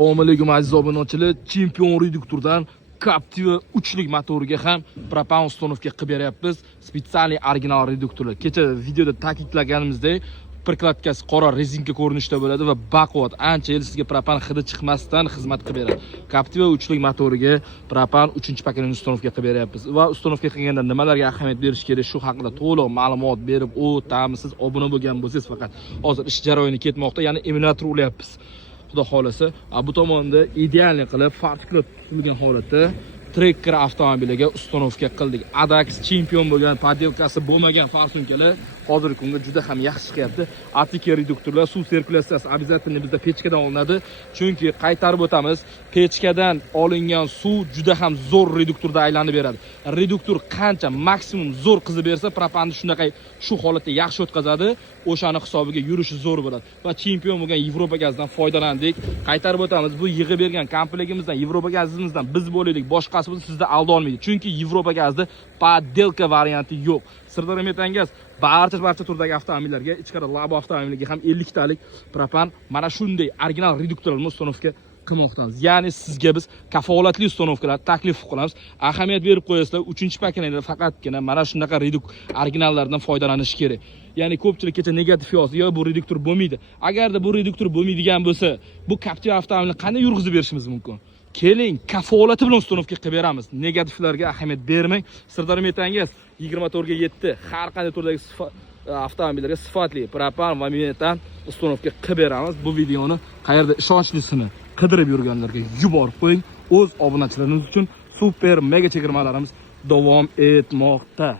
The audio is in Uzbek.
Assalomu alaykum aziz obunachilar, Chempion reduktordan Captiva 3 lik motoriga ham propan ustonovka qilib beryapmiz. Spetsialniy original reduktorlar. Kecha videoda ta'kidlaganimizdek, prikladkasi qora rezinka ko'rinishda bo'ladi va baquvvat ancha yil sizga propan hidi chiqmasdan xizmat qilib beradi. Captiva 3 lik motoriga propan 3-paketini ustonovka qilib beryapmiz va ustonovka qilganda nimalarga ahamiyat berish kerak, shu haqida to'liq ma'lumot berib o'tamiz. Siz obuna bo'lgan bo'lsangiz, faqat hozir ish jarayoni ketmoqda, ya'ni emulyator uryapmiz. Xudo xolasa, bu tomonda idealni qilib, farqli tutilgan holatda Tracker avtomobiliga ustonovka qildik. Adax chempion bo'lgan, podelkasi bo'lmagan farsumkalar hozirgi kunga juda ham yaxshi chiqyapti. Atike reduktorlar, suv sirkulyatsiyasi обязательно bizda pechkadan olinadi. Chunki qaytarib o'tamiz, pechkadan olingan suv juda ham zo'r reduktorda aylanib beradi. Reduktor qancha maksimum zo'r qizib bersa, propanni shunaqa shu holatda yaxshi o'tkazadi. O'shani hisobiga yurishi zo'r bo'ladi. Va chempion bo'lgan Yevropa gazdan foydalandik. Qaytarib o'tamiz, bu yig'ib bergan komplektimizni Yevropa gazimizdan biz bo'laylik, boshqasi bo'lsa sizda aldolmaydi. Chunki Yevropa gazda podelka varianti yo'q. Sirdaryo Metangaz barcha turdagi avtomobillarga, ichkari labo avtomobillarga ham 50 talik propan mana shunday original reduktorlarni ustonovka qilmoqdamiz. Ya'ni sizga biz kafolatli ustonovkalar taklif qilamiz. Ahamiyat berib qo'yasizlar, 3-paketda faqatgina mana shunaqa originallardan foydalanish kerak. Ya'ni ko'pchilik kecha negativ yozdi, yo bu reduktor bo'lmaydi. Agarda bu reduktor bo'lmaydigan bo'lsa, bu Captiva avtomobilni qanday yurg'izib berishimiz mumkin? Keling, kafolati bilan ustonovka qilib beramiz. Negativlarga ahamiyat bermang. Sirdaryo Metangaz 24 ga 7 har qanday turdagi avtomobillarga sifatli propan va metan ustonovka qilib beramiz. Bu videoni qayerda ishonchlisini qidirib yurganlarga yuborib qo'ying. O'z obunachilarimiz uchun super mega chegirmalarimiz davom etmoqda.